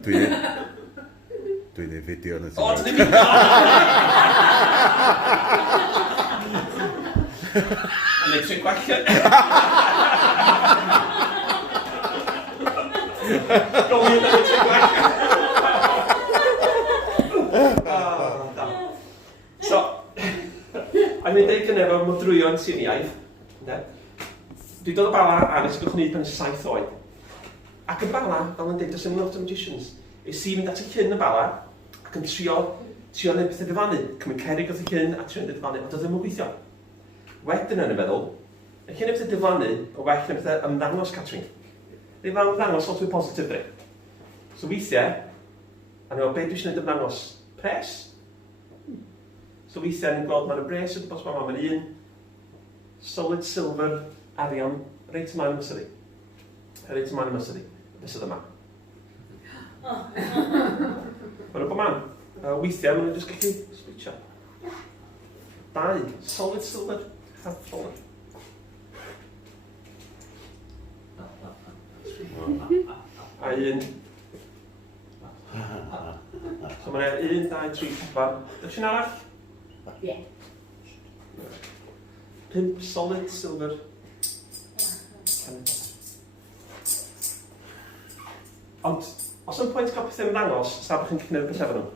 Dwi'n ei fideo yn y O, dwi'n ei fideo! Yn ei trin gwalliau. Gofyn yn ei trin gwalliau. So, a mi'n deud gynnu efo mwdrwyon Siriaidd. Dwi dod o Bala a nes gwch ni pan 7 oed. Ac yn Bala, fel yn deud, does dim lot o magicians. Is i fynd at y cyn y Bala ac yn trio neud pethau dyfannu. Cymryd cerig wrth y cyn a trio neud dyfannu, ond doedd ddim yn gweithio. Wedyn yn y feddwl, y cyn y pethau dyfannu o well na pethau ymddangos catching. Neu fel ymddangos lot fwy positif dri. So weithiau, a nhw, beth dwi eisiau neud ymddangos? Pres? So weithiau ni'n gweld mae'n y bres yn bos mae'n un solid silver arian reit ymlaen ymysyddi. Reit ymlaen ymysyddi. Fesydd yma. Mae'n o'r man. Weithiau maen nhw'n just gallu switcho. 2 solid silver half solid. A 1. So mae'n 1, 2, 3, 4. Ydych chi'n arall? Ie. 5 solid silver. Ond, os yn pwynt cael pethau yn ddangos, sa bych chi'n cynnig beth efo nhw.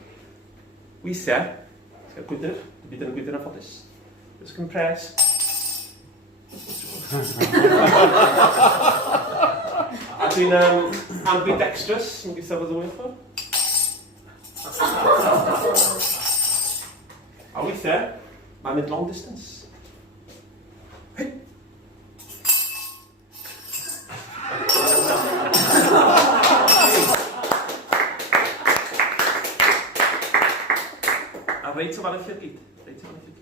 Weithiau, gael gwydr, y byd yn y gwydr yn ffodus. Ys gyn pres. A dwi'n ambidextrous, mae'n gweithio fod y wyth fo. A weithiau, mae'n mynd long distance. Hei! A reit o fan y llygyd. Reit o fan y llygyd.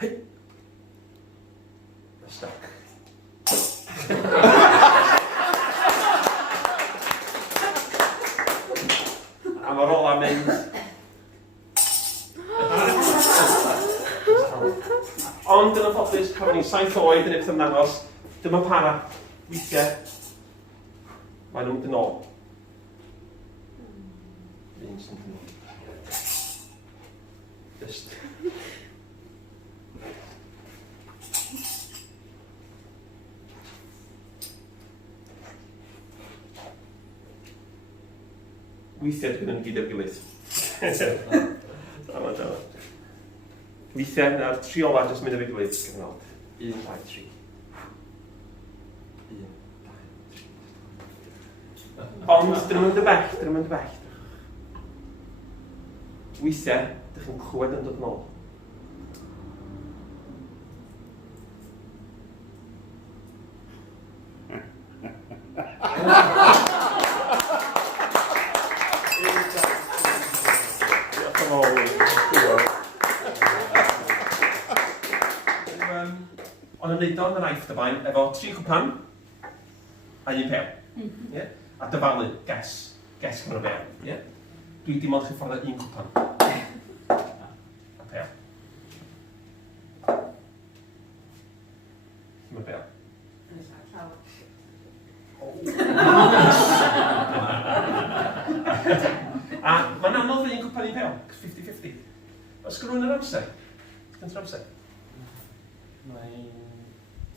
Hei! Mae'n stuck. A mae'r ola mynd. Ond yn y ffodus, cafodd ni'n 7 oed yn eich ymddangos, dyma para, weithiau, mae nhw'n mynd yn ôl. Un sy'n mynd yn ôl. Just. Weithiau dwi'n yn gyd o'r gilydd. Dama. Weithiau, na'r 3 ola jyst mynd o'r gilydd. 1, 2, 3. 1, 2, 3. Ond, dyn nhw'n mynd y bell, Weithiau, dych chi'n clywed yn dod yn ôl. Ond yn neud o'n yr aifft y bain efo 3 cwpan a 1 pew. A dyfalu, ges cymryd o pew. Dwi dim ond chi'n ffordd 1 cwpan. A pew. Cymryd pew. A mae'n anodd fe 1 cwpan 1 pew, 50-50. Os gyda rhywun yr amser? Gyntaf amser? Mae'n...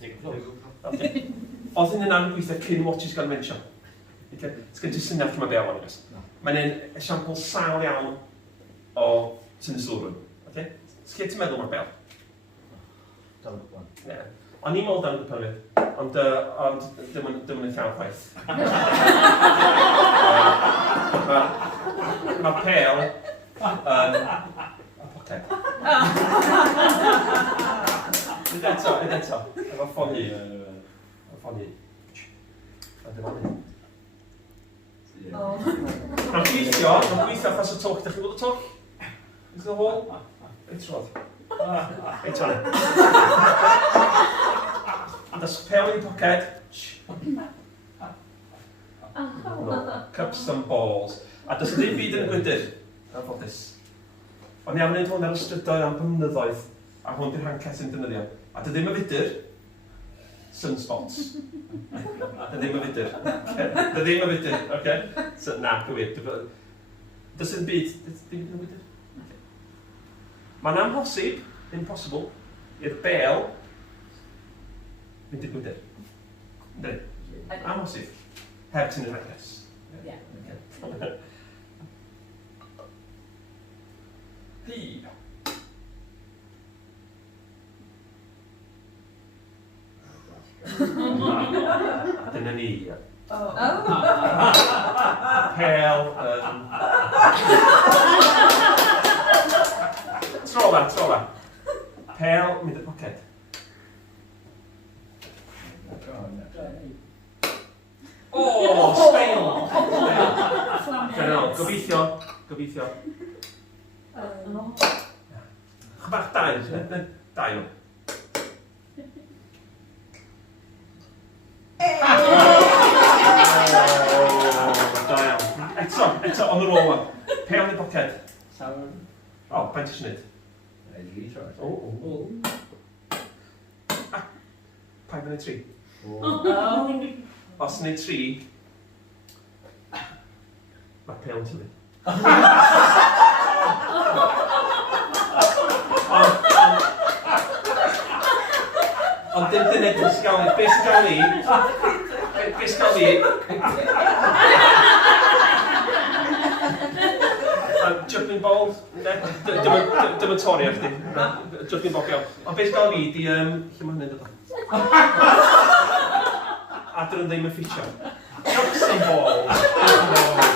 Oedd yn yna'n gweithio cyn watches gan mention. Sgen ti syniad lle mae bew o'n ygys. Mae'n un esiampl sal iawn o tynnu sylwrwyn. Sgen ti'n meddwl mae'r bew? O'n i'n meddwl dan gwpan fi, ond dim yn y llawn chwaith. Mae pel yn poced. Nid eto. Efo ffon hyd. A dyma ni. Mae'n gweithio achos y twch. Dych chi'n gweld y twch? Is the hole? Reit roedd. Reit roedd. And there's pel in your pocket. Cups and balls. A does ddim byd yn gwydr. Yn ffodus. Ond iawn wneud hwn ar y strydoedd am blynyddoedd. A hwn di'r hancell sy'n defnyddio. A dy ddim y fydr. sunspots. Dy ddim yn fydr. Dy ddim yn fydr, oce? So, na, gywir. Does yn byd, dim yn fydr. Mae'n amhosib, impossible, i'r bel mynd i'r gwydr. Ynddi? Amhosib. Heb ti'n rhaid nes. Ie. Hi. Dyna ni. Pel. Tro fa. Pel, mynd i'r poced. O, steil! Gobeithio. Chybach dau nhw. Eto, on the roll one. Pel yn y poced. O, pa'n ti snyd? Pa'n mynd i 3? Os yn ei 3, mae pel yn tyfu. Ond dim dyna beth sy'n gael ni. Beth sy'n gael ni? Jumping balls? Dim yn torri ar chdi. Jumping ball gael. Ond beth sy'n gael fi di... Lle mae hynny'n dod o? A dyn nhw ddim yn ffitio. Jumping balls.